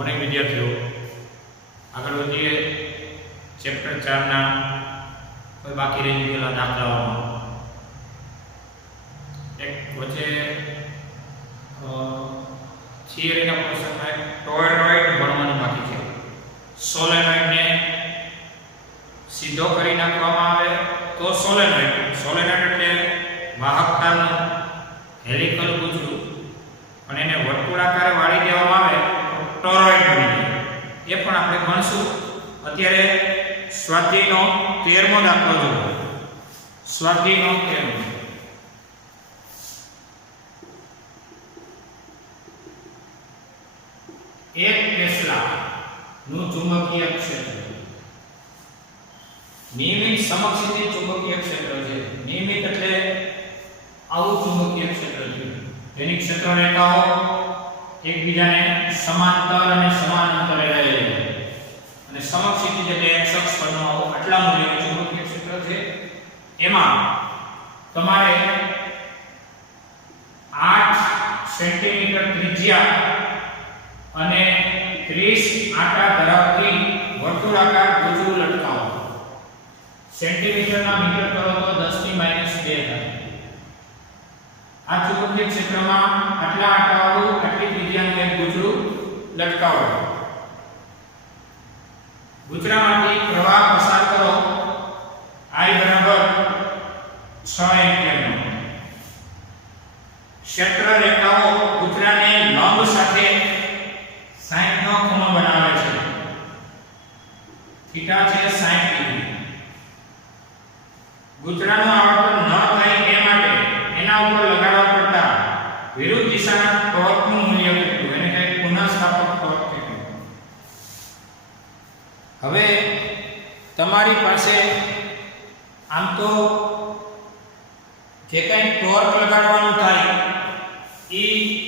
Morning વિદ્યાર્થીઓ, આગળ વધીએ ચેપ્ટર 4 ના કોઈ બાકી રહી ગયેલા દાખલાઓમાં. એક વચ્ચે થિયરીના પોર્શનમાં એક ટોરોઇડ ભણવાનું બાકી છે. સોલેનોઇડને સીધો કરી નાખવામાં આવે તો સોલેનોઇડ એટલે વાહકતાનું હેલિકલ ગુજરું, અને એને વર્તુળાકારે વાળી દેવામાં આવે તો ટોરોઇડ બની જાય. એ પણ આપણે ભણશું. અત્યારે સ્વાધ્યાયનો 13મો દાખલો જોવો. સ્વાધ્યાયનો 13મો. એક ટેસ્લા નું ચુંબકીય ક્ષેત્ર નિયમિત સમક્ષિતિ ચુંબકીય ક્ષેત્ર છે. નિયમિત એટલે આવું ચુંબકીય ક્ષેત્ર છે જેની ક્ષેત્ર રેખાઓ એકબીજાને સમાંતર અને સમાન અંતરે રહેલી છે, અને સમક્ષિતિ એટલે x અક્ષ પરનો આટલા મૂલ્યનું ચુંબકીય ક્ષેત્ર છે. એમાં તમારે 8 સેન્ટીમીટર ત્રિજ્યા અને 30 આંટા ધરાવતી વર્તુળાકાર ગુજરું લટકાવો. સેન્ટીમીટરના મીટર કરો તો 10 ની -2 થાય. આ ચુંબકીય ક્ષેત્રમાં આટલા આંટાવાળું આટલી ત્રિજ્યાનું એક ગુજરું લટકાવો. ગુજરામાંથી પ્રવાહ પસાર કરો I બરાબર 6 એમ્પિયરનો. ક્ષેત્ર રેખાઓ ગુજરાને લંબ સાથે 60 નો ખૂણો બનાવે છે. થીટા છે 60 ડિગ્રી. ગુજરાનું આવર્તન ન થાય એ માટે એના ઉપર લગાડવા પડતા વિરુદ્ધ દિશાના ટોર્કનું મૂલ્ય કેટલું, એને કહે પુનઃસ્થાપક ટોર્ક કેટલું. હવે તમારી પાસે આમ તો જે કંઈ ટોર્ક લગાડવાનું થાય એ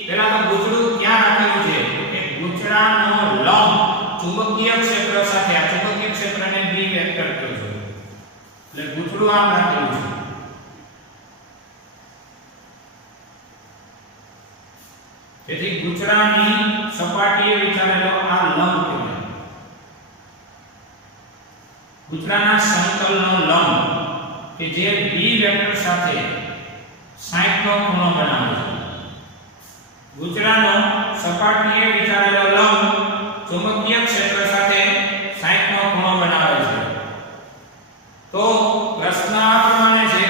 પહેલા તો ગુજરું ક્યાં રાખેલું છે કે ગુજરાનો લંબ ચુંબકીય ક્ષેત્ર સાથે, આ ચુંબકીય ક્ષેત્રને B વેક્ટર કહે છે. એટલે ગુજરું આમ રાખેલું છે. તેથી ગુજરાની સપાટીએ વિચારેલો આ લંબ કહેવાય. ગુજરાના સમતલનો લંબ કે જે B વેક્ટર સાથે 60 નો ખૂણો બનાવે છે. ગુજરાનો સપાટીએ વિચારેલો લંબ ચુંબકીય ક્ષેત્ર સાથે 60 નો ખૂણો બનાવે છે. તો પ્રશ્ન આ પ્રમાણે છે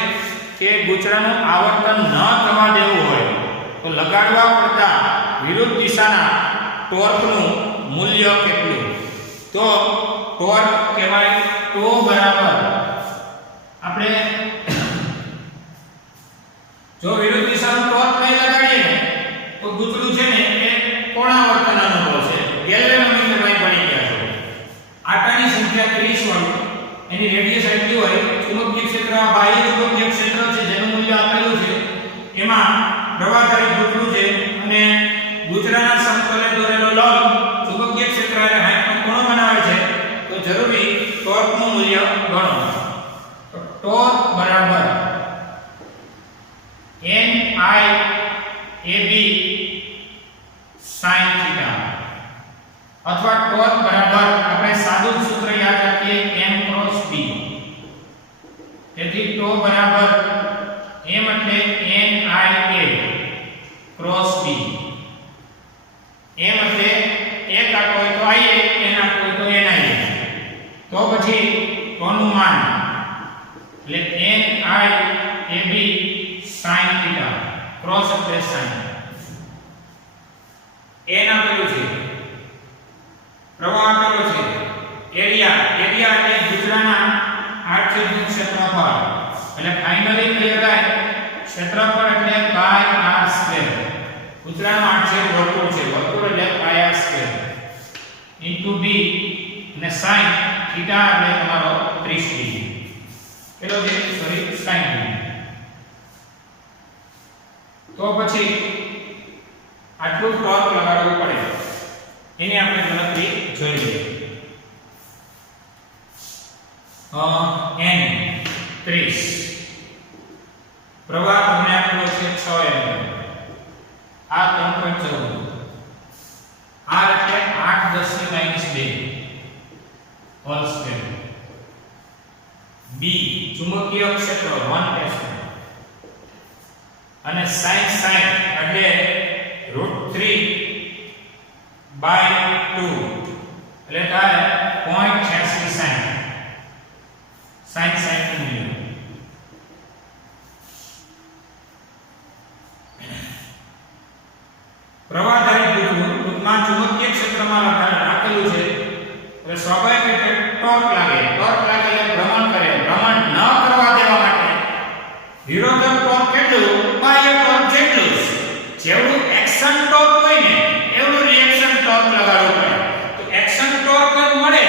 કે ગુજરાનું આવર્તન ન થવા દેવું હોય તો લગાડવા પડતા વિરુદ્ધ દિશાના ટોર્કનું મૂલ્ય કેટલું. તો ટોર્ક કહેવાય ટો બરાબર, આપણે જો વિરુદ્ધ દિશાનું ટોર્ક નહીં લગાડીએ ને તો ગુજરું છે ને એ કોણાવર્તન અનુભવશે. ગેલ્વેનોમીટર માં ભણી ગયા છો. આટાની સંખ્યા 30 વાળું, એની રેડિયસ આટલી હોય, ચુંબકીય ક્ષેત્ર બાહ્ય ચુંબકીય ક્ષેત્ર છે જેનું મૂલ્ય આપેલું છે, એમાં પ્રવાહધારી ગુજરું છે અને ગુજરાના સમતલે દોરેલો લંબ ચુંબકીય ક્ષેત્ર અને 60 નો ખૂણો બનાવે છે. તો જરૂરી ટોર્કનું મૂલ્ય ગણો. તો ટોર્ક બરાબર NI AB sin થીટા, અથવા ટોર્ક બરાબર આપણે સાદું સૂત્ર યાદ રાખીએ M ક્રોસ B. તેથી ટો બરાબર M એટલે NIA ક્રોસ B. M એટલે એક આટો હોય તો IA, n આટો હોય તો NIA. તો પછી ટોનું માન એટલે NIAB sin થીટા ક્રોસ એટલે sin. n આપેલું છે, પ્રવાહ આપેલો છે, એરિયા એટલે ગુજરાના આડછેદનું ક્ષેત્રફળ. એટલે ફાઇનલી કહી શકાય ક્ષેત્રફળ એટલે પાઈ r સ્ક્વેર. ગુજરાનું આડછેદ વર્તુળ છે, વર્તુળ એટલે પાઈ r સ્ક્વેર ઇન્ટુ b અને sin થીટા એટલે તમારો 30 ડિગ્રી. કેટલો છે? Sorry 60 degree. તો પછી આટલું ટોર્ક લગાડવું પડે, એની આપણે ગણતરી જોઈ લઈએ. n 30, પ્રવાહ તમને આપેલો છે 6 એમ્પિયર, આ 3.14, r એટલે 8 8 × 10 - 2 હોલ સ્ક્વેર. B ચુંબકીય ક્ષેત્ર 1s અને sin એટલે √3/2 એટલે થાય 0.86 sin નું મૂલ્ય. પ્રવાહધારિત ગુંચળું ટૂંકમાં ચુંબકીય ક્ષેત્રમાં રાખેલું છે એટલે સ્વાભાવિક રીતે ટોર્ક લાગે એટલે ભ્રમણ કરે. ભ્રમણ ન કરવા દેવા માટે વિરોધક ટોર્ક કેટલું બાહ્ય ટોર્ક જેટલું જેવડું એક્શન ટોર્ક હોય ને એવડું રિએક્શન ટોર્ક લગાડવું પડે. તો એક્શન ટોર્ક મળે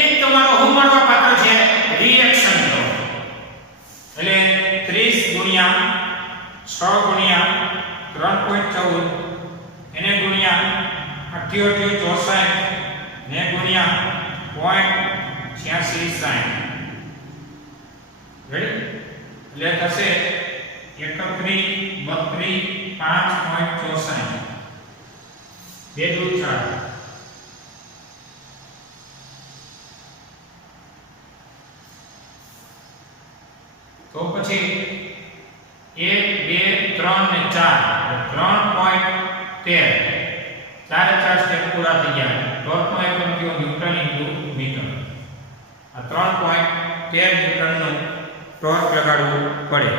એ તમારો શું મળવા પાત્ર છે રિએક્શન ટોર્ક. એટલે 30 × 6 × 3.14 એને ગુણ્યા 88 64 ને ગુણ્યા 0.86 60. રેડી? એટલે થશે 31 32 5.64 2 × 4. તો પછી 1 2 3 ને 4 3.13 4 સ્ટેપ પૂરા થઈ ગયા. ટોર્કનો એકમ થયો ન્યૂટન × મીટર. આ 3.13 ન્યૂટનનું ટોર્ક લગાડવું પડે.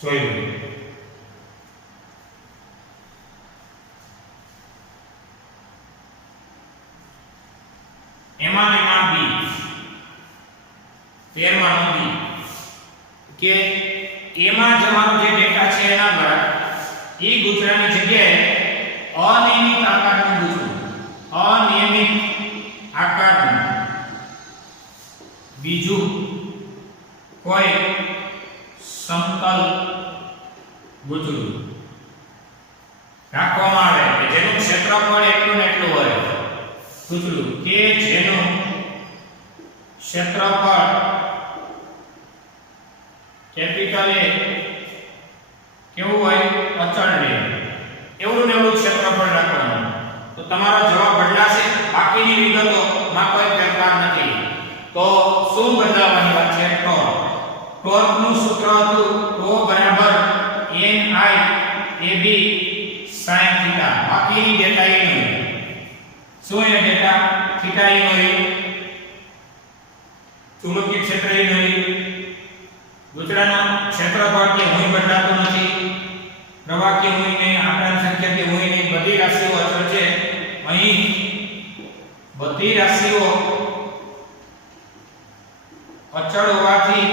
જોયું. એમાં બી 13માં બી કે એમાં જવાનો જે ડેટા છે એના દ્વારા એ ગુંચળાની જગ્યાએ અનિયમિત આકારનું ગુંચળું અનિયમિત આકારનું બીજું કોઈ સમતલ ગુંચળું રાખવામાં આવે કે જેનું ક્ષેત્રફળ એટલું ને એટલું હોય. ગુંચળું કે જેનું ક્ષેત્રફળ કેપિટલ A કેવું હોય અચળ રહે એવું ને એવું ક્ષેત્રફળ રાખવાનું. તો તમારો જવાબ બદલાશે. બાકીની વિગતોમાં કોઈ ફેરફાર નથી. તો શું બદલાવાની વાત છે? ટોર્કનું સૂત્ર હતું ટો બરાબર ni ab sin θ. બાકીની ડેટા એ નો શું એ ડેટા θ એ નો ચુંબકીય ક્ષેત્ર એ નો ગુંચળાનું ક્ષેત્રફળ કે હું બદલાતું નથી. પ્રવાહ કે હું નહીં આંકડાની સંખ્યા કે હું નહીં બધી રાશિઓ અચળ છે. અહીં બધી રાશિઓ અચળ હોવાથી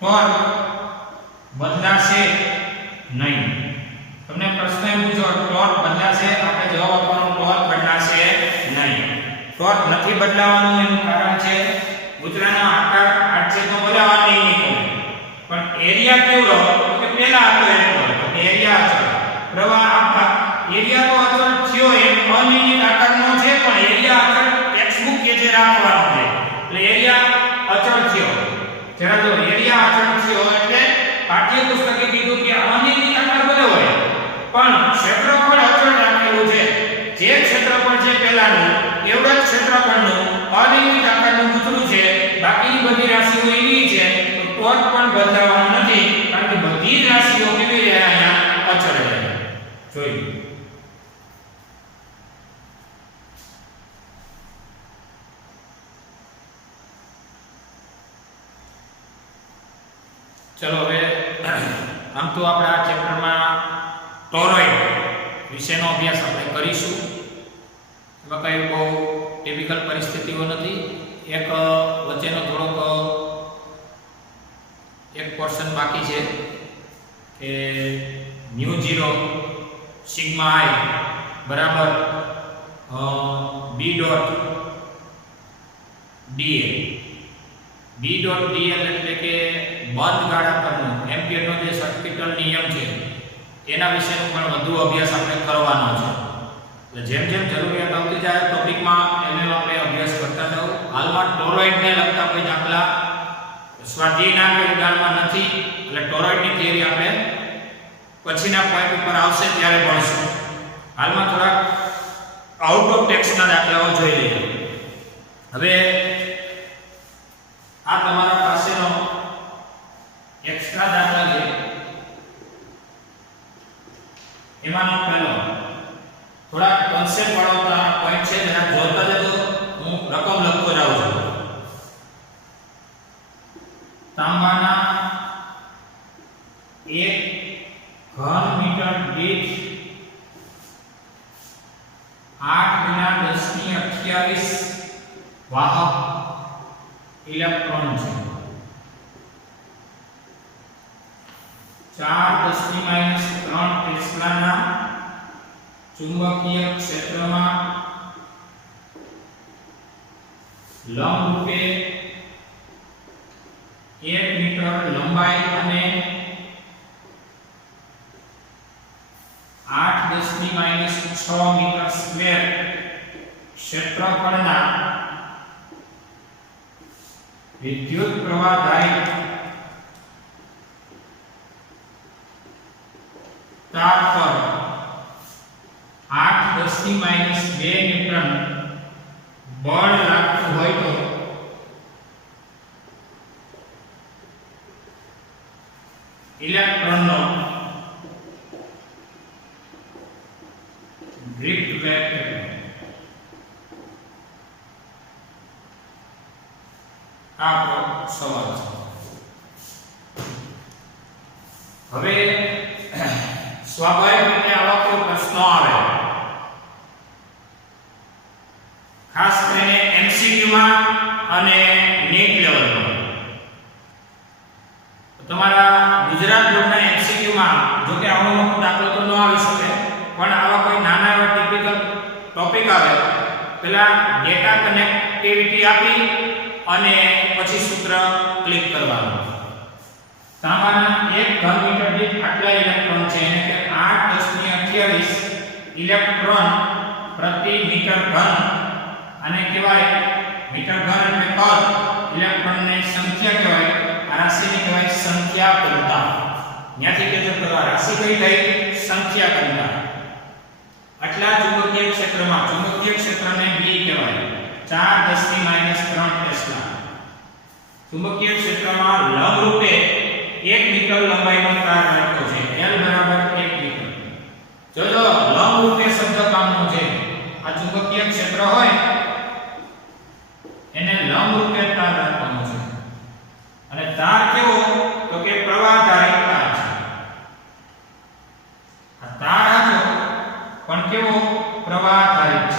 ટોર્ક બદલાશે નહીં. તમને પ્રશ્ન એમ પૂછો ટોર્ક બદલાશે? આપણે જવાબ આપવાનો ટોર્ક બદલાશે નહીં. ટોર્ક નથી બદલાવાનું એનું કારણ છે ગુંચળાનો આકાર આટલે તો બોલાવવાની નહીં પણ એરિયા કેવડો કે પહેલા હતો એટલો તો એરિયા અચળ. પ્રવાહ આ એરિયા તો અચળ થયો એમ અનિયમિત આકારનો છે પણ એરિયા અચળ ટેક્સ્ટબુક કે જે રાખવાનો છે એટલે એરિયા અચળ થયો. જરા જો એરિયા અચળ થયો એટલે પાઠ્યપુસ્તકે કીધું કે અનિયમિત આકાર બને હોય પણ ક્ષેત્રફળ અચળ રાખેલું છે. જે ક્ષેત્રફળ છે પહેલાનું એવડા જ ક્ષેત્રફળનું અનિયમિત આકારનું ગુંચળું છે. બાકીની બધી રાશિઓ એવી છે તો ટોર્ક પણ બદલાવાનો નથી કારણ કે બધી રાશિઓ કેવી રહે અહીંયા અચળ રહે. જોઈ ચલો હવે આમ તો આપણે આ ચેપ્ટરમાં ટોરોઇડ વિશેનો અભ્યાસ આપણે કરીશું. એમાં કઈ બહુ ટિપિકલ પરિસ્થિતિઓ નથી. એક વચ્ચેનો થોડોક એક પોર્શન બાકી છે કે μ0 સિગ્મા i બરાબર b dot dl. b dot dl એટલે કે બંધ ગાળા પરનો એમ્પિયરનો જે સર્કિટલ નિયમ છે એના વિશેનો પણ વધુ અભ્યાસ આપણે કરવાનો છે. એટલે જેમ જેમ જરૂરિયાત આવતી જાય ટોપિકમાં એને આપણે અભ્યાસ કરતા જાવ. હાલમાં ટોરોઇડને લગતા કોઈ દાખલા સ્વાધ્યાયના કે ઉદાહરણમાં નથી એટલે ટોરોઇડની થિયરી આપણે પછીના પોઈન્ટ ઉપર આવશે ત્યારે ભણશું. હાલમાં થોડા આઉટ ઓફ ટેક્સ્ટના દાખલાઓ જોઈ લઈએ. હવે આ તમારા પાસેનો એક્સ્ટ્રા દાખલા છે. એમાંનો પહેલો થોડા કન્સેપ્ટ વાળો પોઈન્ટ છે, જરા જોતા જજો. હું રકમ લખતો જાઉં છું. તાંબાના 1 ઘન મીટર દીઠ 8×10⁻²8 વાહક ઇલેક્ટ્રોન છે. 4×10⁻³ ટેસ્લાના ચુંબકીય ક્ષેત્રમાં લંબરૂપે 1 મીટર લંબાઈ અને 8×10⁻6 મીટર સ્ક્વેર ક્ષેત્રફળના વિદ્યુત પ્રવાહધારી તાર પર 8×10⁻² ન્યૂટન બળ લાગતું હોય તો ઇલેક્ટ્રોનનો ડ્રિફ્ટ વેગ આપણો સવાલ છે. હવે સ્વાભાવિક રીતે આવા કોઈ પ્રશ્નો આવે, ખાસ કરીને MCQ માં અને નીટ લેવલમાં. તમારા ગુજરાત બોર્ડના MCQ માં જો કે આવડો મોટો દાખલો તો ન આવી શકે, પણ આવા કોઈ નાના એવા ટિપિકલ ટોપિક આવે, પહેલા ડેટા કનેક્ટિવિટી આપી અને પછી સૂત્ર ક્લિક કરવાનું. તાંબાના 1 ઘન મીટર દીઠ આટલા ઇલેક્ટ્રોન છે, એટલે કે 8×10⁻²8 ઇલેક્ટ્રોન પ્રતિ મીટર ઘન. આને કહેવાય મીટર ઘન એટલે કદ, ઇલેક્ટ્રોનની સંખ્યા કહેવાય. આ રાશિને કહેવાય સંખ્યા ઘનતા. ત્યાંથી કેજો કે આ રાશિ કઈ થઈ? સંખ્યા ઘનતા. આટલા ચુંબકીય ક્ષેત્રમાં, ચુંબકીય ક્ષેત્રને B કહેવાય. 4×10⁻³ ટેસ્લા. ચુંબકીય ક્ષેત્રમાં લંબરૂપે 1 મીટર લંબાઈનો તાર રાખ્યો છે. L બરાબર 1 મીટર. જોજો લંબરૂપે શબ્દ કામનો છે. આ ચુંબકીય ક્ષેત્ર હોય એને લંબરૂપે તાર રાખવાનો છે. અને તાર કેવો? તો કે પ્રવાહધારી તાર છે. આ તાર હતો પણ કેવો? પ્રવાહધારી છે.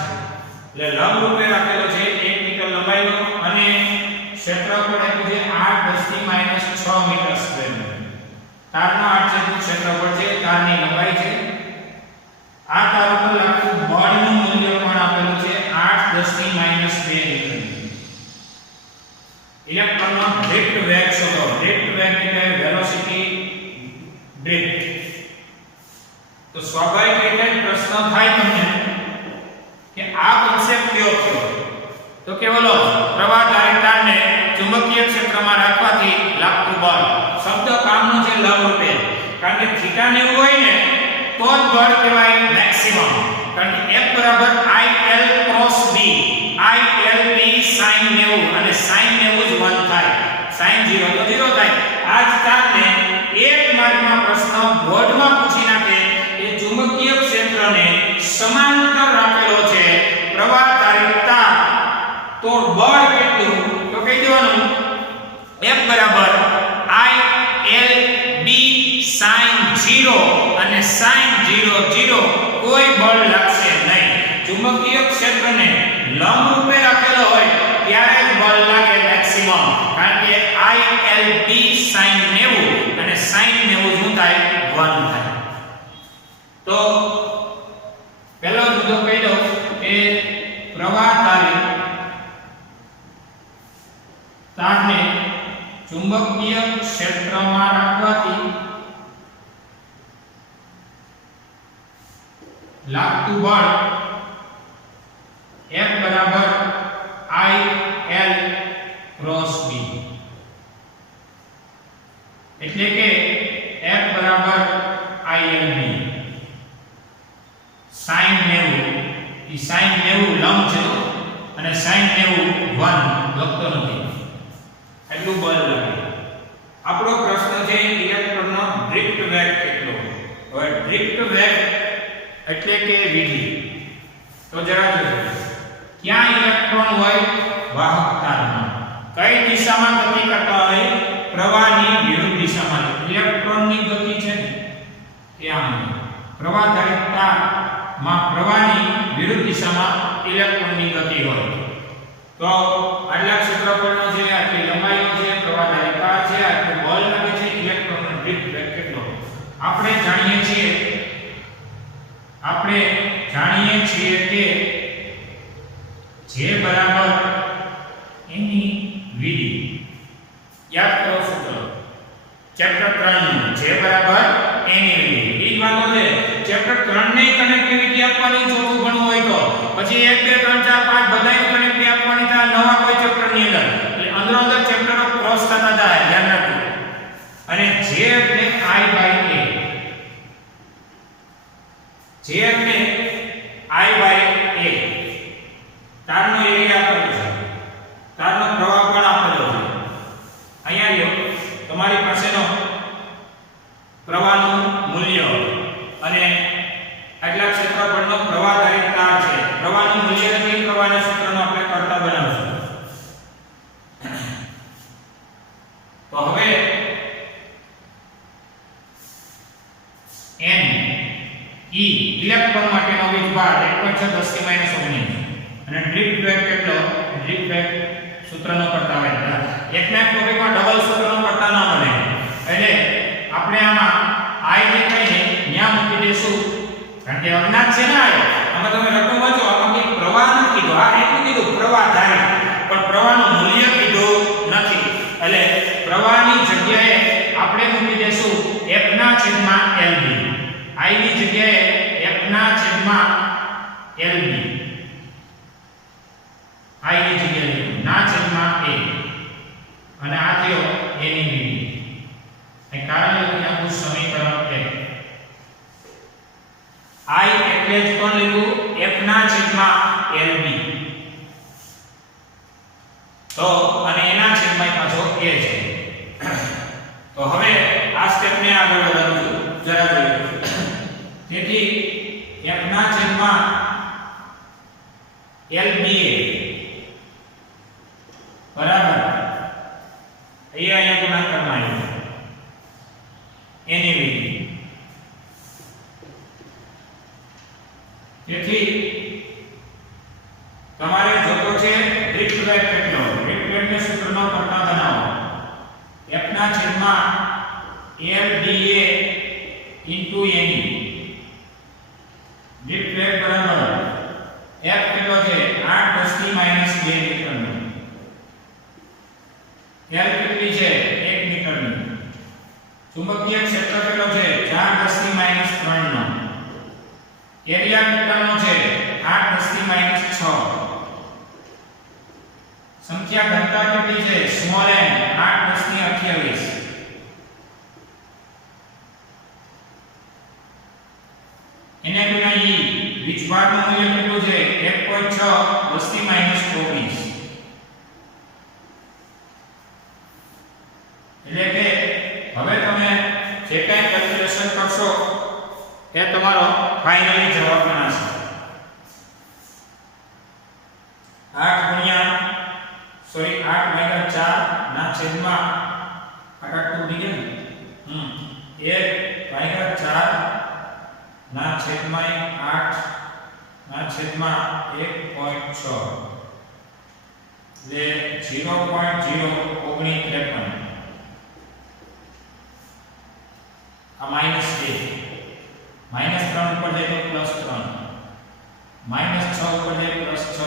એટલે લંબરૂપે રાખેલો છે 1 મીટર લંબાઈનો અને ક્ષેત્રફળ આપ્યું છે 8×10⁻6 મીટર સ્ક્વેર. તારનો 8 જેટલું ક્ષેત્રફળ છે, તારની લંબાઈ છે. આ તાર ઉપર લાગતું બળનું મૂલ્ય પણ આપેલું છે 8×10⁻² ન્યૂટન. ઇલેક્ટ્રોનનો ડ્રિફ્ટ વેગ શોધો. ડ્રિફ્ટ વેગ એટલે વેલોસિટી ડ્રિફ્ટ. તો સ્વાભાવિક રીતે પ્રશ્ન થાય તમને કે આ કોન્સેપ્ટ કયો થયો? તો કે બોલો પ્રવાહધારી તારને ચુંબકીય ક્ષેત્રમાં રાખવાથી લાગતું બળ. શબ્દ કામનો છે લંબરૂપે, કારણ કે થીટા ને એવું હોય ને તો જ બળ કહેવાય મેક્સિમમ. કારણ કે F બરાબર IL cross B. IL B sin 90 અને sin 90 જ 1 થાય. sin 0 તો 0 થાય. આ જ તારને એક માર્કનો પ્રશ્ન બોર્ડમાં પૂછી નાખે કે ચુંબકીય ક્ષેત્રને સમાંતર રાખેલો છે પ્રવાહધારી તાર, તો બળ કેટલું? તો કહી દેવાનું F બરાબર IL B sin 0 અને sin 0 0. કોઈ બળ લાગશે નહીં. ચુંબકીય ક્ષેત્રને લંબરૂપે રાખેલો હોય ત્યારે જ બળ લાગે મેક્સિમમ. કારણ કે IL B sin 90 અને sin 90 શું થાય? 1 થાય. તો પહેલો મુદ્દો કહી દો કે પ્રવાહધારી તારને ચુંબકીય ક્ષેત્રમાં રાખવાથી લાગતું બળ F બરાબર IL ક્રોસ B. એટલે કે F બરાબર IL B sin sin 90 લંબ છે અને sin 90 1 લખતો નથી એટલું બળ લાગે. આપણો પ્રશ્ન છે ઇલેક્ટ્રોનનો ડ્રિફ્ટ વેગ કેટલો. હવે ડ્રિફ્ટ વેગ એટલે કે વિધિ. તો જરા જોજો ક્યાં ઇલેક્ટ્રોન હોય વાહક તારમાં કઈ દિશામાં ગતિ કરતા હોય પ્રવાહની વિરુદ્ધ દિશામાં. ઇલેક્ટ્રોનની ગતિ છે ને એ આમ પ્રવાહ ધારિત તારમાં પ્રવાહની વિરુદ્ધ દિશામાં ઇલેક્ટ્રોનની ગતિ હોય. તો આટલા ક્ષેત્રફળનો છે આટલી લંબાઈનો છે પ્રવાહ ધારિત તાર છે આટલું બળ લાગે છે ઇલેક્ટ્રોનનો ડ્રિફ્ટ વેગ કેટલો. આપણે જાણીએ છીએ કે J બરાબર એની વીડી. યાદ કરો સૂત્ર ચેપ્ટર 3 નું J બરાબર એની વીડી. ઈ જ વાતો છે ચેપ્ટર 3 ની કનેક્ટિવિટી આપવાની ચોથું ભણવું હોય તો પછી 1 2 3 4 5 બધાની કનેક્ટિવિટી આપવાની થાય નવા કોઈ ચેપ્ટર ની અંદર. એટલે અંદરો અંદર ચેપ્ટરો ક્રોસ થતા જાય ધ્યાન રાખજો. અને J એટલે I by A. J એટલે I by A. તારનો એરિયા આપેલો છે તારનો પ્રવાહ પણ આપેલો છે. અહીંયા લ્યો તમારી પાસેનો પ્રવાહનું મૂલ્ય અને આટલા ક્ષેત્રફળનો પ્રવાહ ધારિત તાર છે. પ્રવાહનું મૂલ્ય નથી પ્રવાહના સૂત્રનો આપણે કરતા બનાવશું. તો હવે n e ઇલેક્ટ્રોન માટેનો વીજભાર 1.6 10 ની -19 અને ડ્રિફ્ટ વેગ કેટલો. ડ્રિફ્ટ વેગ સૂત્રનો કરતા હોય એકના એક ટોપિકમાં ડબલ સૂત્રનો કરતા ન બને એટલે આપણે આમાં I ને કહીને ન્યા મૂકી દેશું કારણ કે અજ્ઞાત છે ને આમાં તમે રકમ વાંચો આમાં કે પ્રવાહ નથી કીધું આ એટલું કીધું પ્રવાહ ધારિત પણ પ્રવાહનું મૂલ્ય કીધું નથી એટલે પ્રવાહની જગ્યાએ આપણે મૂકી દેશું F/LB. I ની જગ્યાએ F/LB I ની જગ્યાએ ના છેદમાં A અને આ થયો A ની વીડી. એ કારણ લખી આપું સમીકરણ 1 I એટલે જ કોણ લીધું F/LB. તો અને એના છેદમાં પાછો A છે. તો હવે આ સ્ટેપને આગળ વધારવું જરા જોઈએ. તેથી F/LBA બરાબર અહીંયા ગુણાકારમાં આવ્યું એની વીડી. તેથી તમારે જોતો છે ડ્રિફ્ટ વેગ કેટલો. ડ્રિફ્ટ વેગને સૂત્રનો કરતા બનાવો F/LBA into NE. ડ્રિફ્ટ વેગ બરાબર F કેટલો છે 8 10 ની -2 મીટરનો. L કેટલી છે 1 મીટરની. ચુંબકીય ક્ષેત્ર કેટલો છે 4 10 ની -3 નો. એરિયા કેટલાનો છે 8 10 ની -6. સંખ્યા ઘનતા કેટલી છે સ્મોલ n 8 10 ની 28. એને ગુણ્યા E વીજભારનું મૂલ્ય કેટલું છે 1.6 10 ની -19. એટલે કે હવે તમે જે કંઈ કેલ્ક્યુલેશન કરશો એ તમારો ફાઇનલી જવાબ બનાવશે. 8/4 ના છેદમાં આ કાટકું ઉડી ગયું ને 1/4 ના છેદમાં 8 ના છેદમાં 1.6 એટલે 0.01953. આ -2 -3 ઉપર જાય તો +3 -6 ઉપર જાય +6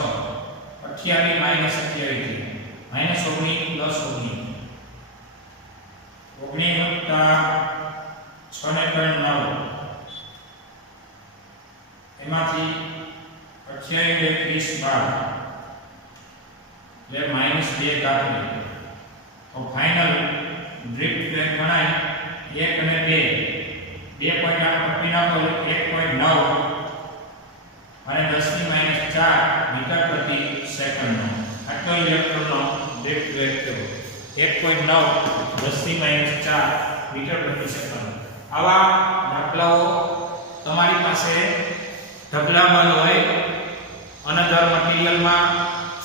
28 -28 -19 +19 19 + 6 ને 3 9 એમાંથી 28 30 બાદ એટલે -2 કાઢી. તો ફાઇનલ ડ્રિફ્ટ વેગ ગણાય 1 અને 2 પોઈન્ટ આપી નાખો 1.9 અને 10 ની -4 ઇલેક્ટ્રોનનો દીઠ વેગ થયો 1.9 10⁻⁴ મીટર પ્રતિ સેકન્ડ. આવા દાખલાઓ તમારી પાસે ઢગલાબંધ હોય, અનધર મટીરીયલમાં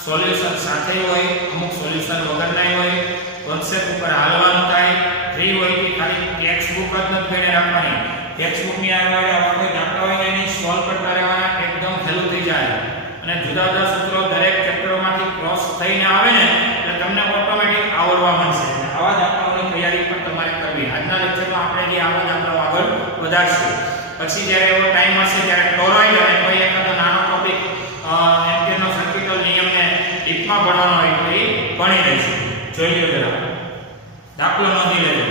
સોલ્યુશન સાથે હોય, અમુક સોલ્યુશન વગરના હોય, કોન્સેપ્ટ ઉપર હાલવાનું થાય, ફ્રી હોય કે ખાલી ટેક્સ્ટ બુક જ નથી કરીને રાખવાની. ટેક્સ્ટ બુક ની આગળ આવા કોઈ દાખલા હોય એની સોલ્વ કરતા રહેવાના, એકદમ હેલું થઈ જાય. અને જુદા જુદા સૂત્રો દરેક ચેપ્ટરમાંથી ક્રોસ થઈને આવે ને એટલે તમને ઓટોમેટિક આવડવા માંડશે. આવા દાખલાઓની તૈયારી પણ તમારે કરવી. આજના લેક્ચરમાં આપણે જે આવા દાખલાઓ આગળ વધારશું. પછી જ્યારે એવો ટાઈમ હશે ત્યારે ટોરોઇડ અને કોઈ એકાદો નાનો ટોપિક એમ્પિયરનો સર્કિટલ નિયમને ડીપમાં ભણવાનો હોય તો એ ભણી લઈશું. જોઈ લો જરા, દાખલો નોંધી લેજો.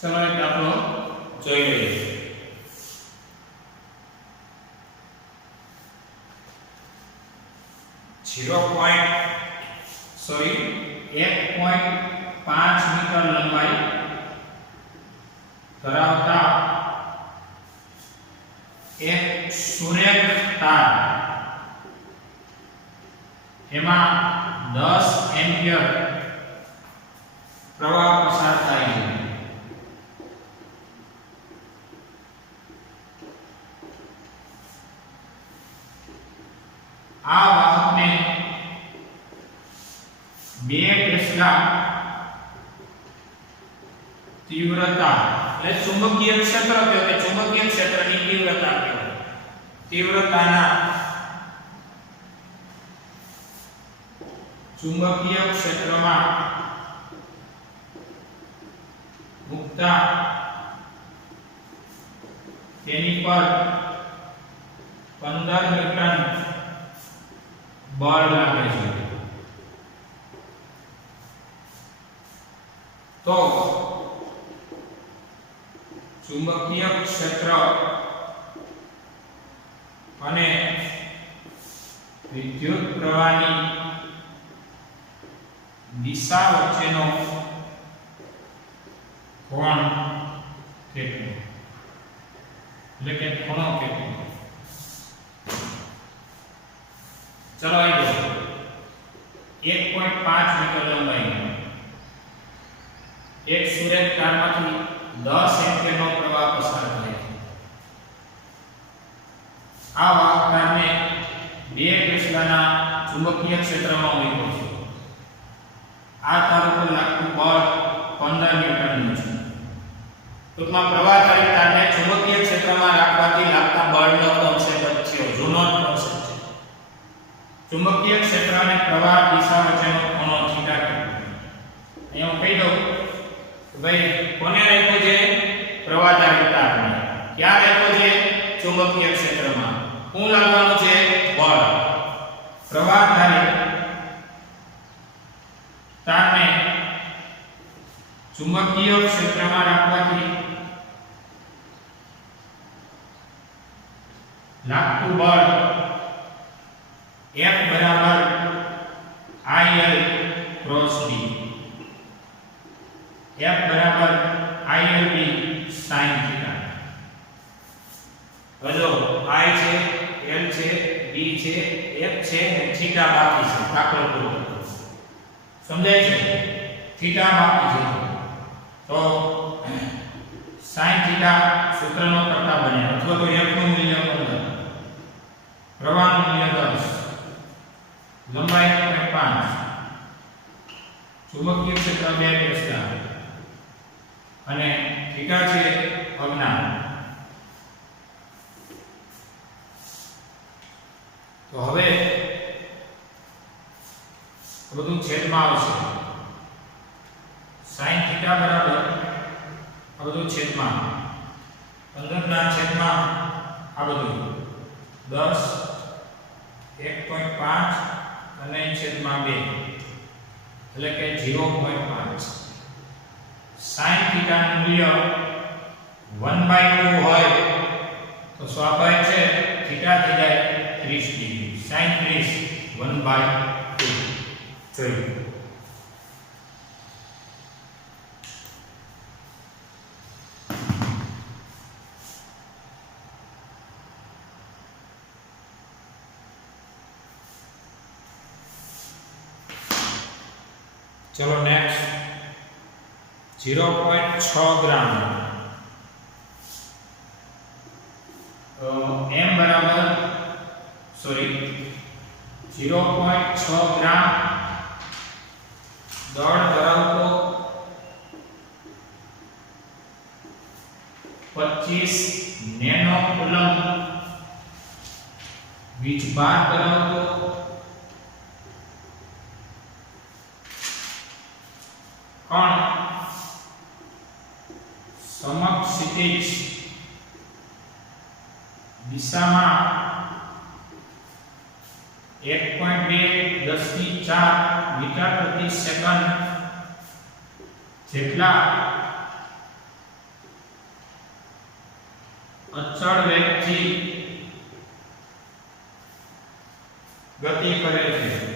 ચલો એક દાખલો જોઈ લઈએ. .1.5 મીટર લંબાઈ ધરાવતા એક સુરેખ તાર, એમાં 10 એમ્પિયર પ્રવાહ પસાર થાય છે. આ વાહકને 2 ટેસ્લા તીવ્રતા એટલે ચુંબકીય ક્ષેત્ર કહેવાય કે ચુંબકીય ક્ષેત્રની તીવ્રતા કહેવાય. તીવ્રતાના ચુંબકીય ક્ષેત્રમાં મુક્તા તેની પર 15 ન્યૂટન બળ લાગે છે. તો ચુંબકીય ક્ષેત્ર અને વિદ્યુત પ્રવાહની દિશા વચ્ચેનો કોણ કેટલો, એટલે કે ખૂણો કેટલો. ચલો આવી જાઓ. 1.5 મીટર લંબાઈ એક સુરેખ તારમાંથી 10 એમ્પિયરનો પ્રવાહ પસાર થાય છે. આ વાહક તારને 2 ટેસ્લાના ચુંબકીય ક્ષેત્રમાં મૂક્યો છે. આ તાર ઉપર લાગતું બળ 15 ન્યૂટનનું છે. ટૂંકમાં પ્રવાહધારી તારને ચુંબકીય ક્ષેત્રમાં રાખવાથી લાગતા બળનો કોન્સેપ્ટ છે, જૂનો કોન્સેપ્ટ છે. ચુંબકીય ક્ષેત્ર અને પ્રવાહ દિશા વચ્ચેનો ખૂણો થીટા. અહીંયા હું કહી દઉં ભાઈ કોને રાખ્યો છે? પ્રવાહધારી તારને. ક્યાં રાખ્યો છે? ચુંબકીય ક્ષેત્રમાં. શું લાગવાનું છે? બળ. પ્રવાહધારી તારને ચુંબકીય ક્ષેત્રમાં રાખવાથી લાગતું બળ F બરાબર IL ક્રોસ D. F બરાબર ILB sin θ. હવે જો I છે, L છે, B છે, F છે અને થીટા બાકી છે. દાખલો પૂરો સમજાય છે? થીટા બાકી છે તો sin θ સૂત્રનો કરતા બને, અથવા તો F નું મૂલ્ય 15, પ્રવાહનું મૂલ્ય 10, લંબાઈ 5, ચુંબકીય ક્ષેત્ર 2 ટેસ્લા અને થીટા છે અજ્ઞાત. તો હવે બધું છેદમાં આવશે. sin θ બરાબર આ બધું છેદમાં 15 ના છેદમાં આ બધું 10, 1.5 અને છેદમાં 2 એટલે કે 0.5. sin θ નું મૂલ્ય 1/2 હોય તો સ્વાભાવિક છે થીટા થઈ જાય 30 ડિગ્રી. sin 30 1/2. જોઈએ चलो नेक्स्ट 0.6 ग्राम m बराबर 0.6 ग्राम दળ ધરાવતો 25 નેનો કુલમ વીજભાર ધરાવતો कण समक्षितिज दिशा में 1.2 10 की 4 मीटर प्रति सेकंड જેટલા અચળ વેગથી ગતિ કરે છે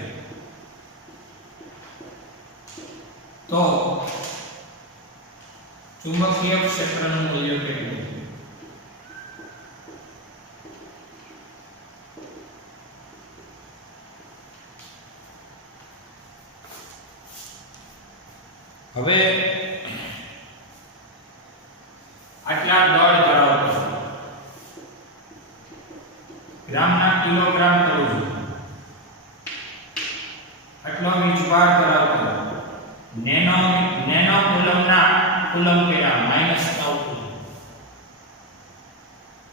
तो चुंबकीय क्षेत्रનું મૂલ્ય કેટલું હવે આટલા દળ ધરાવતો ગ્રામના કિલોગ્રામ કરું છું આટલો વીજભાર ધરાવતો નેનો કુલમના કુલમ કેરા -9 કુલમ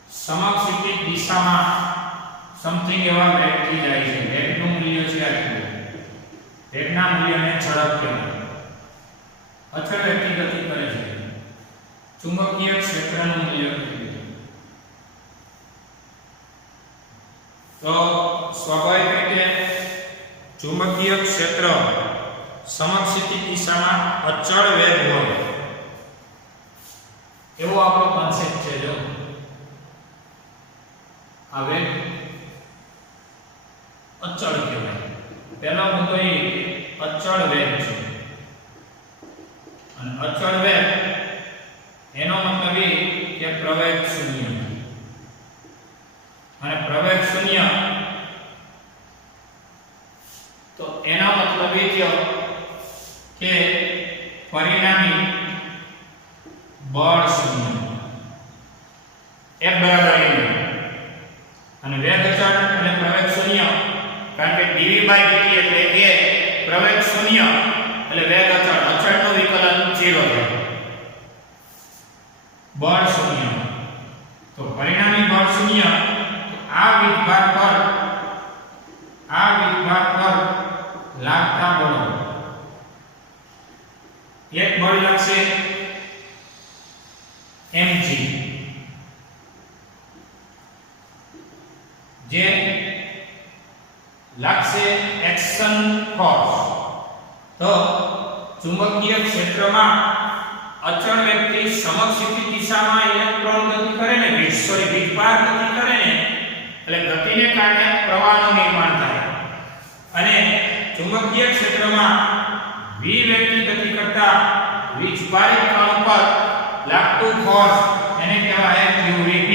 સમક્ષિતિજ દિશામાં સમથિંગ એવા વેગથી જાય છે વેગનું મૂલ્ય છે આટલું વેગના મૂલ્યને ઝડપ કહેવાય અચળ વેગથી ગતિ કરે છે ચુંબકીય ક્ષેત્રનું મૂલ્ય કેટલું તો સ્વાભાવિક રીતે ચુંબકીય ક્ષેત્ર समक्षितिज दिशा में अचल वेग हो एवो आपनो कॉन्सेप्ट है जो आ वेग अचल कहेवाय पहला मुद्दो ए अचल वेग छे अने अचल वेग एनो मतलब ए के प्रवेग शून्य अने प्रवेग शून्य तो एना मतलब ए थयो के परिणामी बળ शून्य F बराबर m અને વેગ અચળ અને પ્રવેગ શૂન્ય કારણ કે dv/dt એટલે કે પ્રવેગ શૂન્ય એટલે વેગ અચળ અચળનું વિકલન 0 થાય બળ શૂન્ય તો પરિણામી બળ શૂન્ય આ વીજભાર પર લાગતા બળો एक बल लगसे mg जे लगसे एक्शन फोर्स तो चुंबकीय क्षेत्र में अचल व्यक्ति समक्षितिज दिशा में इलेक्ट्रॉन गति करे ने वीजभार गति करे ने એટલે ગતિને કારણે પ્રવાહનું નિર્માણ થાય અને ચુંબકીય ક્ષેત્રમાં v વેગથી ગતિ કરતા વીજભારિત કણ પર લાગતું ફોર્સ એને કહેવાય qvb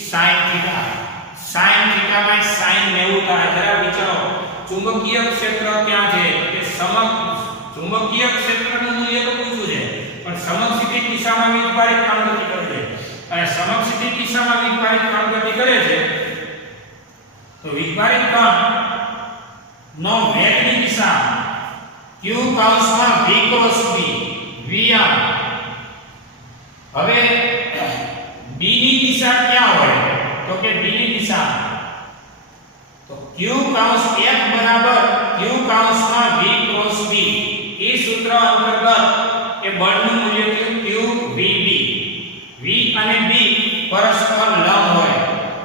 sin થીટા માં sin 90 થાય જરા વિચારો ચુંબકીય ક્ષેત્ર ક્યાં છે કે ચુંબકીય ક્ષેત્રનું મૂલ્ય તો પૂછ્યું છે પણ સમક્ષિતિજ દિશામાં વીજભારિત કણ ગતિ કરે છે અને સમક્ષિતિજ દિશામાં વીજભારિત કણ ગતિ કરે છે તો વીજભારિત કણ નો વેગની દિશા q કૌંસમાં v ક્રોસ b vr હવે b ની દિશા ક્યાં હોય તો કે b ની દિશા તો q કૌંસ f બરાબર q કૌંસમાં v ક્રોસ b એ સૂત્ર અંતર્ગત એ બળનું મૂલ્ય થયું qvb v અને b પરસ્પર લંબ હોય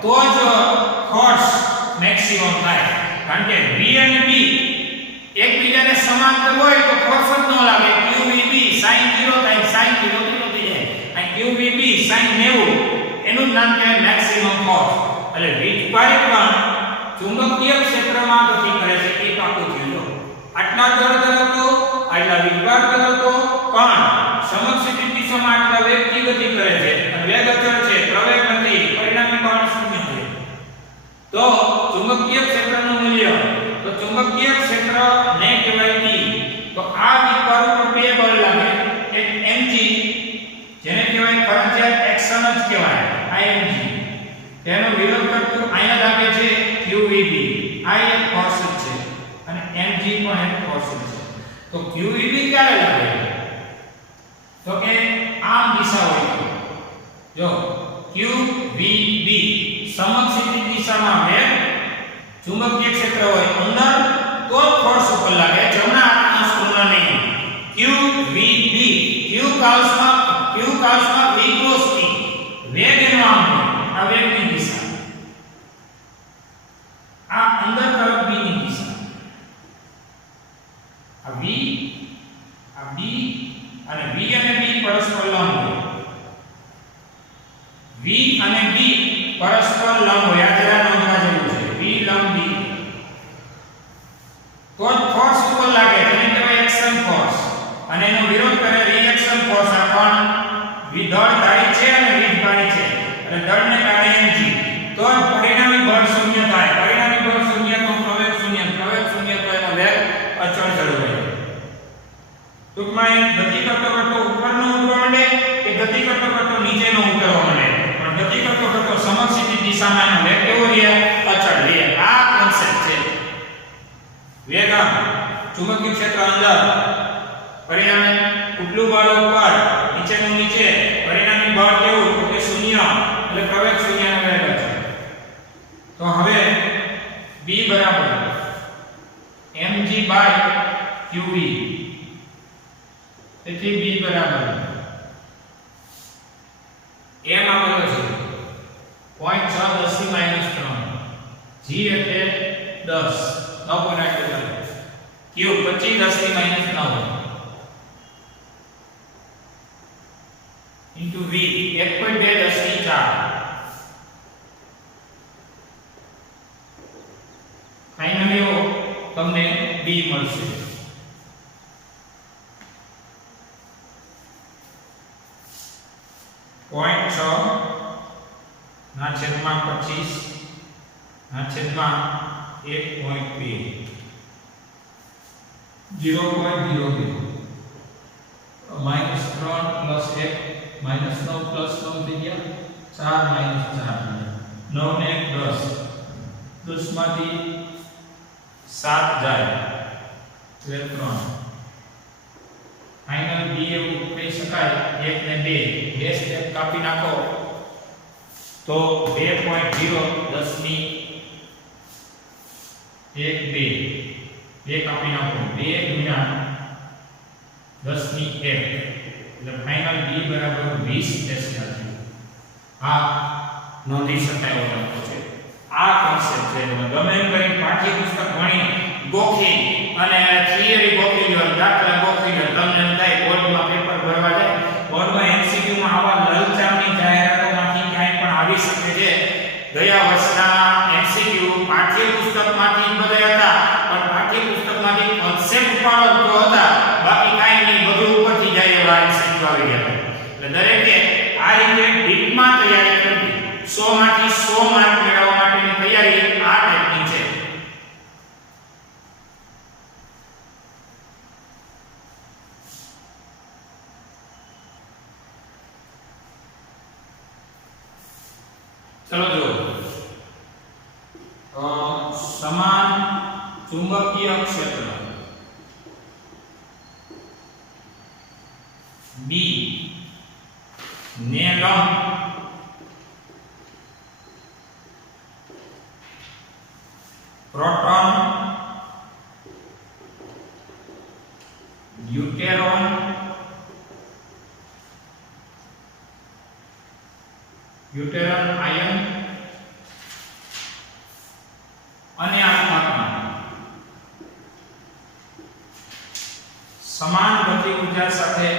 તો જ ફોર્સ મેક્સિમમ થાય કારણ કે v અને b એકબીજાને સમાંતર હોય તો ફોર્સ જ ન લાગે qvb sin 0 થાય sin 0 થઈ જાય અને qvb sin 90 એનું નામ કહેવાય મેક્સિમમ ફોર્સ એટલે વીજભારિત કણ ચુંબકીય ક્ષેત્રમાં ગતિ કરે છે એ પાકું થયું આટલા દળ ધરાવતો આટલા વીજભાર ધરાવતો કણ સમક્ષિતિજ દિશામાં આટલા વેગથી ગતિ કરે છે અને વેગ અચળ છે પ્રવેગ નથી પરિણામી બળ શૂન્ય છે તો ચુંબકીય ક્ષેત્રનું મૂલ્ય તો ચુંબકીય ક્ષેત્ર ને કહેવાય તો આ વિકર ઉપર બે બળ લાગે, એક mg જેને કહેવાય ફરજિયાત એક્શન જ કહેવાય img, તેનો વિરોધ કરતું અહીંયા લાગે છે qvb, આ એક ફોર્સ છે અને mg પણ એક ફોર્સ છે. તો qvb ક્યારે લાગે? તો કે આમ દિશા હોય જો qvb સમક્ષિતિજ દિશામાં વેગ ચુંબકીય ક્ષેત્ર હોય અંદર તો જ ફોર્સ ઉપર લાગે, જમણા હાથના સ્ક્રૂના નહીં. qvb q કાલ્સમાં વેલોસિટી વેગ એનો આમ હોય, આ વેગની દિશા, આ અંદર તરફ b ની દિશા, આ v આ b અને v અને b પરસ્પર લંબ હોય, v અને b પરસ્પર લંબ હોય, આ જરા નોંધવા જેવું છે. v લંબ b તો જ ફોર્સ ઉપર લાગે, જેને કહેવાય એક્શન ફોર્સ, અને એનો વિરોધ કરે રિએક્શન ફોર્સ. આ પણ દળ ધારી છે અને વીજભારી છે અને દળને કારણે mg, તો જ પરિણામી બળ શૂન્ય થાય. પરિણામી બળ શૂન્ય તો પ્રવેગ શૂન્ય તો એનો વેગ અચળ જળવાય. ટૂંકમાં ગતિ કરતો ઉપરનો ઉતરવા માંડે કે ગતિ કરતો નીચેનો ઉતરવા માંડે, પણ ગતિ કરતો સમક્ષિતિજ દિશામાં એનો વેગ કેવો રહે? અચળ રહે. આ કોન્સેપ્ટ છે. વેગ આમ ચુંબકીય ક્ષેત્ર અંદર, પરિણામે ઉપલું બળ ઉપર, નીચેનું નીચે, પરિણામી બળ કેવું? તો કે શૂન્ય, એટલે પ્રવેગ શૂન્ય અને વેગ અચળ. તો હવે b બરાબર mg બાય qb, તેથી b બરાબર m આપેલો છે 0.6 10 - 3, g એટલે 10 9.8 q 25 10 - 9 into v 1.2 10 ની 4. ફાઇનલી તમને b મળશે 0.6 ના છેદમાં 25 ના છેદમાં 1.2 0.00 -3 + 1 -9 + 9 થઈ ગયા 4 - 4 9 ને 10 10 માંથી 7 જાય એટલે 3. ફાઇનલ b એવું કહી શકાય 1 ને 2 બે સ્ટેપ કાપી નાખો તો 2.0 10 ની 1 2 કાપી નાખો 2 ગુણ્યા 10 ની 1 એટલે ફાઇનલ b બરાબર 20 ડેસિમલ છે. આ નોંધી શકાય એવો લખો છે. આ કોન્સેપ્ટ છે. ગમે એમ કરી પાઠ્યપુસ્તક ભણી ગોખી અને થિયરી ગોખી લો, દાખલા ગોખી લો, તમને એમ થાય બોર્ડમાં પેપર ભરવા જાય, બોર્ડમાં MCQ માં આવા લલચામની જાહેરાતોમાંથી ક્યાંય પણ આવી શકે છે. ગયા વર્ષના MCQ પાઠ્યપુસ્તકમાંથી જ બધા હતા, પણ પાઠ્યપુસ્તકમાંથી કોન્સેપ્ટ ઉપાડો તો હતા, બાકી કાંઈ નહીં, બધું ઉપરથી જાય એવા MCQ આવી ગયા. એટલે દરેકે આ રીતે ડીપમાં તૈયારી કરવી. 100 માંથી 100 માર્ક મેળવવા માટેની તૈયારી આ ટાઈપની છે. ચલો જો સમાન ચુંબકીય ક્ષેત્ર B ને લંબ પ્રોટોન, ન્યુટ્રોન, આયન અને આત્મા સમાન ગતિ ઊર્જા સાથે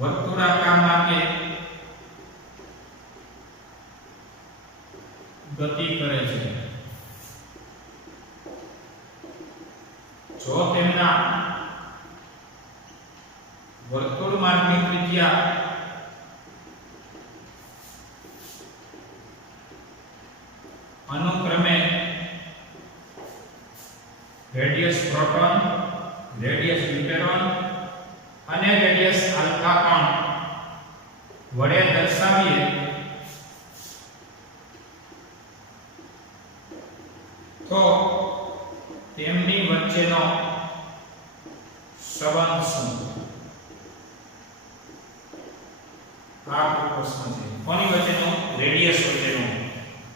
વર્તુળાકાર માર્ગે ગતિ કરે છે. જો તેમના વર્તુળ માર્ગની ત્રિજ્યા અનુક્રમે રેડિયસ પ્રોટોન, રેડિયસ ડ્યુટેરોન અને રેડિયસ આલ્ફા કોણ વડે દર્શાવીએ તો તેમની વચ્ચેનો સંબંધ શું? આ પ્રશ્ન છે. કોની વચ્ચેનો? રેડિયસ વચ્ચેનો.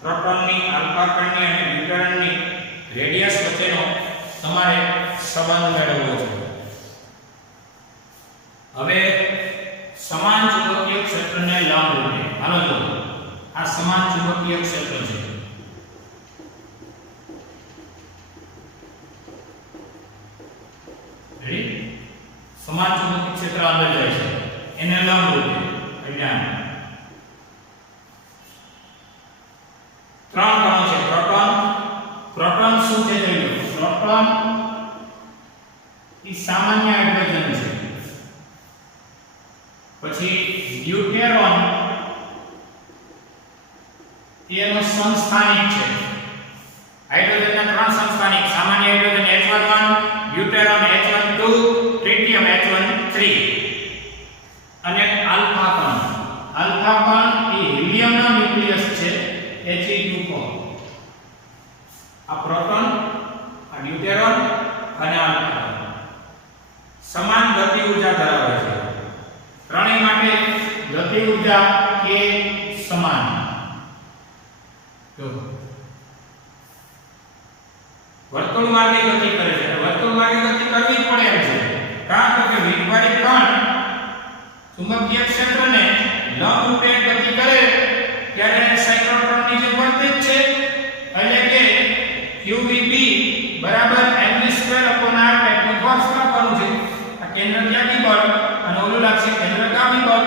પ્રોટોનની, આલ્ફા કણની અને ડ્યુટેરોનની રેડિયસ વચ્ચેનો તમારે સંબંધ મેળવવો છે. હવે સમાન ચુંબકીય ક્ષેત્રને લંબ રૂપે હાલો જો આ સમાન ચુંબકીય ક્ષેત્ર છે. રેડી? સમાન ચુંબકીય ક્ષેત્ર અંદર જાય છે એને લંબ રૂપે એટલે ત્રણ કણો છે. પ્રોટોન શું છે જોઈ લો. પ્રોટોન એ સામાન્ય હાઇડ્રોજન છે. પછી ડ્યુટેરોન એનો સંસ્થાનિક છે. હાઇડ્રોજનના ત્રણ સંસ્થાનિક સામાન્ય hydrogen H11, ડ્યુટેરોન H12, tritium H13 અને આલ્ફા કણ. આલ્ફા કણ એ હિલિયમનો ન્યુક્લિયસ છે He2 આ પ્રોટોન, આ ડ્યુટેરોન અને આલ્ફા સમાન ગતિ ઊર્જા ધરાવે છે. ત્રણેય માટે ગતિ ઊર્જા કે સમાન. જો વર્તુળ માર્ગે ગતિ કરે છે. વર્તુળ માર્ગે ગતિ કરવી પડે એમ છે કારણ કે વીજભારિત કણ ચુંબકીય ક્ષેત્રને લંબ રૂપે ગતિ કરે ત્યારે સાયક્લોટ્રોનની જે વર્તે છે એટલે કે qvb બરાબર mv2/r ટેકનિક ફોર્સ કરવાનું છે. આ કેન્દ્રગામી બળ અને ઓલું લાગશે કેન્દ્રગામી બળ.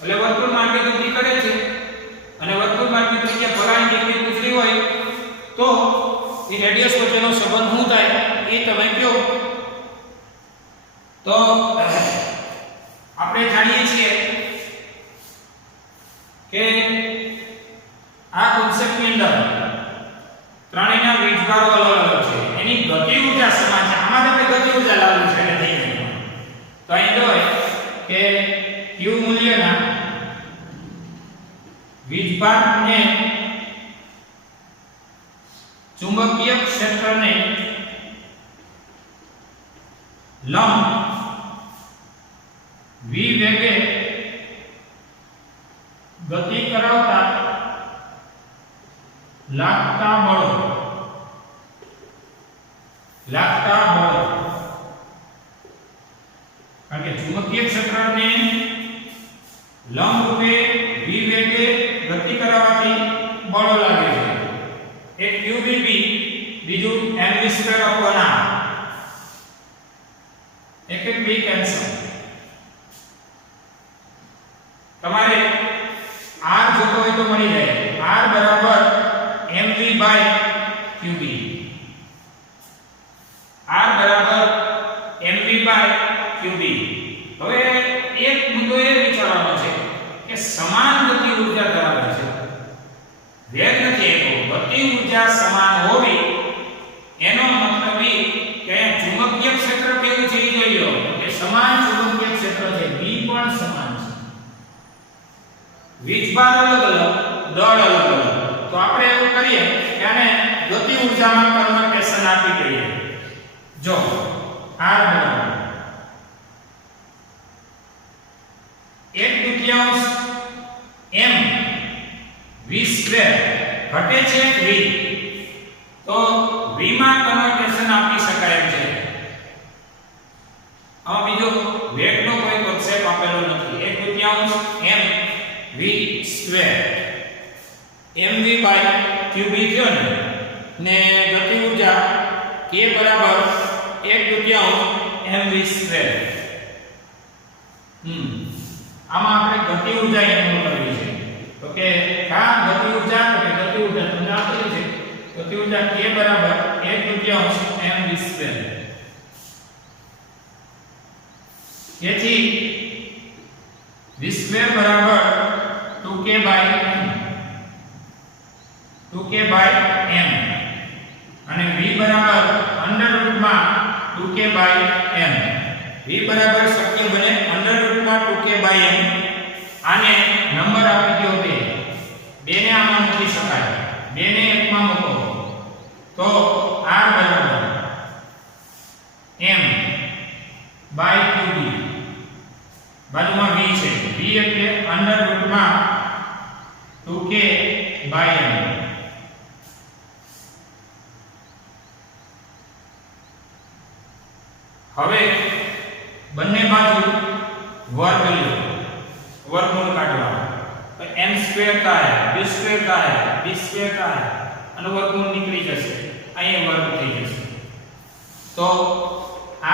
એટલે વર્તુળ માર્ગે ગતિ કરે છે અને વર્તુળ માર્ગે ત્રિજ્યા ભગાની ડિગ્રી ગુજરી હોય તો એ રેડિયસ વચ્ચેનો સંબંધ શું થાય એ તમે કહો. તો આપણે જાણીએ છીએ કે આ કોન્સેપ્ટની અંદર ત્રણેયના વીજભારો અલગ અલગ છે. એની ગતિ ઊર્જા સમાન છે. આમાં આપણે ગતિ ઊર્જા લાવવી છે એટલે થઈ ગયું. તો અહીં જોય કે q મૂલ્યના વીજભારને ચુંબકીય ક્ષેત્રને લંબ v વેગે ગતિ કરાવતા લાગતા બળ કારણ કે ચુંબકીય ક્ષેત્રને લંબ રૂપે v વેગે ગતિ કરાવવાથી બળો લાગે છે. એક qvb બીજું mv2/r. એક b કેન્સલ. તમારે r જોતો હોય તો મળી જાય. r બરાબર mv/qb. r બરાબર mv/qb. હવે એક મુદ્દો એ વિચારવાનો છે કે સમાન ગતિ ઊર્જા ધરાવે છે. વેગ નથી એકો ગતિ ઊર્જા સમાન હોવી એનો મતલબ એ કે ચુંબકીય ક્ષેત્ર કેવું છે એ જોઈ લો કે સમાન ચુંબકીય ક્ષેત્ર છે. b પણ સમાન છે. વીજભાર અલગ અલગ, દળ અલગ અલગ. તો આપણે એવું કરીએ કે આને ગતિ ઊર્જામાં કન્વર્ટેશન આપી દઈએ. જો r બરાબર 1/2 m v² ઘટે છે v તો v માં કન્વર્ટેશન આપી શકાય એમ છે. આ બીજો વેગનો કોઈ કોન્સેપ્ટ આપેલો નથી. 1/2 m v² mv/qb થયો ને ગતિ ઊર્જા k બરાબર 1/2 mv². આમાં આપણે ગતિ ઊર્જા ઇન્વોલ્વ કરવી છે. તો કે કા ગતિ ઊર્જા તો કે ગતિ ઊર્જા તમને આપેલી છે. ગતિ ઊર્જા k બરાબર 1/2 mv². તેથી v² બરાબર 2k/m. 2k 2k by m અને v બરાબર અંડર રૂટમાં 2k બાય m. v બરાબર શક્ય બને અંડર રૂટમાં 2k બાય m. આને નંબર આપી દો 2. 2 ને આમાં મૂકી શકાય. 2 ને 1 માં મૂકો તો r બરાબર m બાય 2b. બાજુમાં v છે. v એટલે અંડર રૂટમાં 2k બાય m. હવે બંને બાજુ वर्ग लो, वर्गमूल काटवा तो m स्क्वायर का है, b स्क्वायर का है, b स्क्वायर का है અને વર્ગમૂળ નીકળી જશે. અહીં વર્ગ થઈ જશે. તો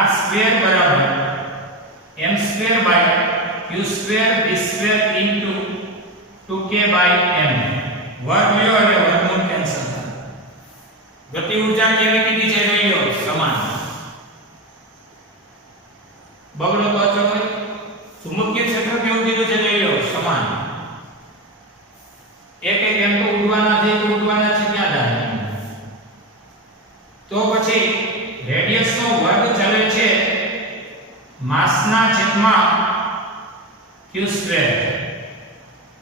r સ્ક્વેર બરાબર m square by q square b square into 2k by m. વર્ગ લ્યો એટલે વર્ગમૂળ કેન્સલ થાય. ગતિ ઊર્જા કેવી કીધી છે જોઈ લો, સમાન. બગડો તો અચળ હોય. ચુંબકીય ક્ષેત્ર કેવું કીધું છે જોઈ લો, સમાન. એક એક એમ તો ઉડવાના છે ક્યાં જાય. તો પછી રેડિયસ નો વર્ગ ચલે છે માસના છેદમાં q સ્ક્વેર.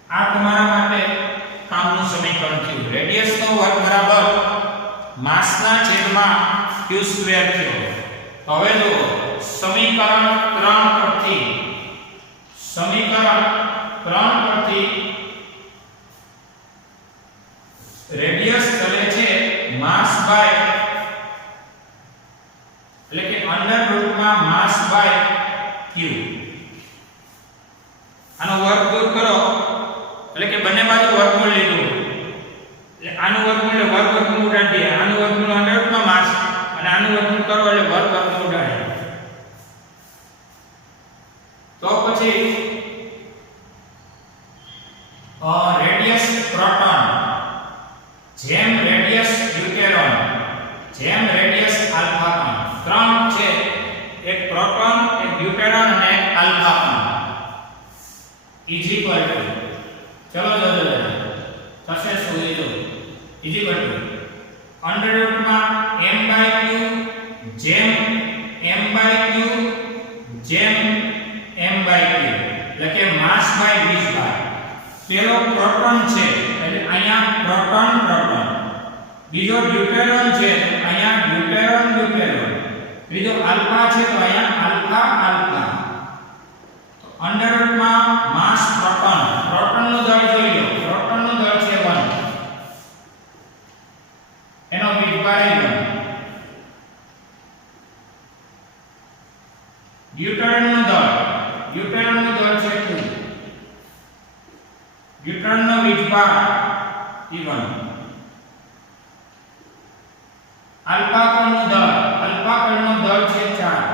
આ તમારા માટે કામનું સમીકરણ થયું. રેડિયસ નો વર્ગ બરાબર માસના છેદમાં q સ્ક્વેર થયો. હવે જો સમીકરણ 3 પરથી રેડિયસ ચલે છે માસ બાય એટલે કે અંડર રૂટમાં માસ બાય q. આનો વર્ગ દૂર કરો એટલે કે બંને બાજુ વર્ગમૂળ લીધું એટલે આનું વર્ગમૂળ એટલે વર્ગમૂળ ઉડાડી દે. આનું વર્ગમૂળ અંડર રૂટમાં માસ અને આનું વર્ગમૂળ કરો એટલે વર્ગમૂળ ઉડાડે. તો પછી રેડિયસ પ્રોટોન જેમ રેડિયસ ડ્યુટેરોન જેમ રેડિયસ આલ્ફા કણ. ત્રણ છે, એક પ્રોટોન, એક ડ્યુટેરોન અને એક આલ્ફા કણ. ઇઝ ઇક્વલ ટુ ચલો થશે શું લીધું ઇઝ ઇક્વલ ટુ અંડર રૂટમાં m બાય q જેમ m બાય q જેમ m બાય q એટલે કે માસ બાય 20 બાય. પેલો પ્રોટોન છે એટલે અહીંયા પ્રોટોન પ્રોટોન, બીજો ડ્યુટેરોન છે અહીંયા ડ્યુટેરોન ડ્યુટેરોન, ત્રીજો આલ્ફા છે તો અહીંયા આલ્ફા આલ્ફા. તો અંડર રૂટમાં માસ પ્રોટોન, પ્રોટોનનું દળ જોઈ લો. પ્રોટોનનું દળ છે 1, એનો વિભાગ 1. ડ્યુટેરોનનું દળ છે 2, ડ્યુટેરોનનો વિભાગ E1. આલ્ફા કણનું દળ છે 4,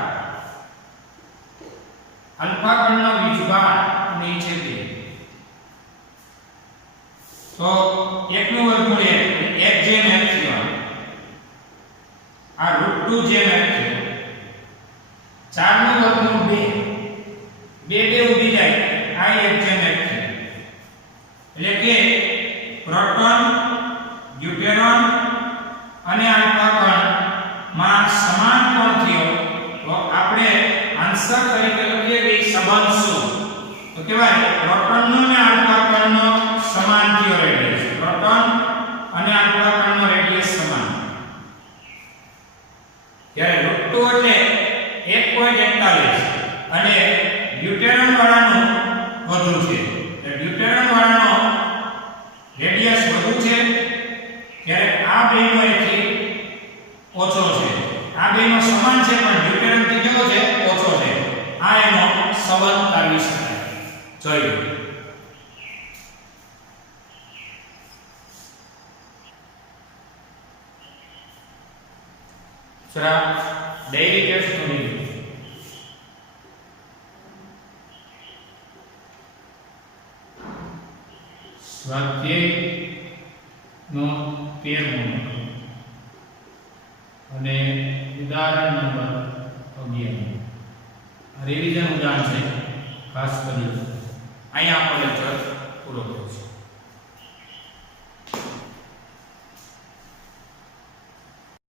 આલ્ફા કણનો વિભાગ નીચે 2. તો 1 નું વર્ગમૂળ 1 જેમ 1 થયો. આ √2 જેમ 1 થયો. 4 નું વર્ગમૂળ 2 ઉડી જાય. આ 1 જેમ 1 થયો. એટલે કે પ્રોટોન, ડ્યુટેરોન અને આલ્ફા કણ માં સમાન કોણ થયો. તો આપણે આન્સર તરીકે લખીએ કે સંબંધ શું તો કહેવાય પ્રોટોનનો અને આલ્ફા કણનો સમાન થયો રેડિયસ. પ્રોટોન અને આલ્ફા કણનો રેડિયસ સમાન. ત્યારે √2 એટલે 1.41 અને ડ્યુટેરોન વાળાનું વધુ છે. ડ્યુટેરોન વાળાનો રેડિયસ વધુ છે ત્યારે આ બેનો એથી ઓછો છે. આ બેનો સમાન છે પણ ડ્યુટેરોન થી કેવો છે ઓછો છે. આ એનો સંબંધ કાઢી શકાય. જોયું જરા ડેઈલી ટેસ્ટ કરી સ્વાધ્યાયનો 13મો અને ઉદાહરણ નંબર 11. આ રિવિઝન ઉદાહરણ છે ખાસ કરી. અહીંયા આપણો લેક્ચર પૂરો થયો છે.